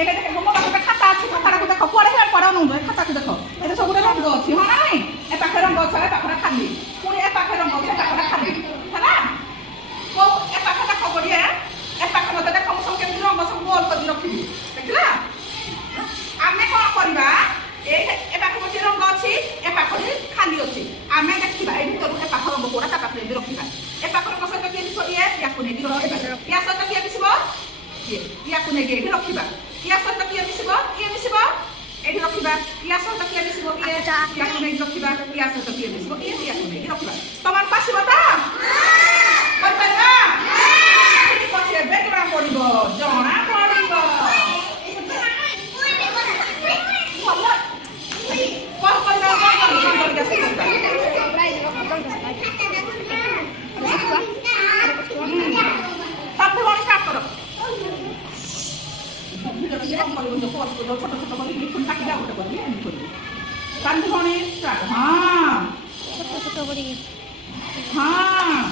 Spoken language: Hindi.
एबे देखो मो पाखे खाता अछि खाता को देखो कोड़े हेड पड़ो नु खाता को देखो एते सब रंग अछि हो ना नहीं ए पाखे रंग अछि ए पाखे खाली पुनी ए पाखे रंग अछि ए पाखे खाली हैना को ए पाखे देखो बढ़िया ए पाखे मते देखो सब के रंग सब गोल कर रखी देखला आमे कोन करबा ए पाखे मते रंग अछि ए पाखे खाली अछि आमे देखिबा ए भीतर ए पाखे रंग कोड़ा ता पाखे रखिबा ए पाखे रंग सहित के दिसो या को नेगी रखिबा या सहित के दिसबो या को नेगी रखिबा या सहित किए मिसिबो एठी रखिबा या सहित किए मिसिबो या को नेगी रखिबा या सहित किए मिसिबो या को नेगी रखिबा तमान पासिबो ता कोइ पाइबा एठी पछे बेकरा पडिबो जणा पडिबो छोट छोट कर लिखुन काटी जा उठे कर लिखुन कांदी होने स्टार्ट हां छोट छोट करी हां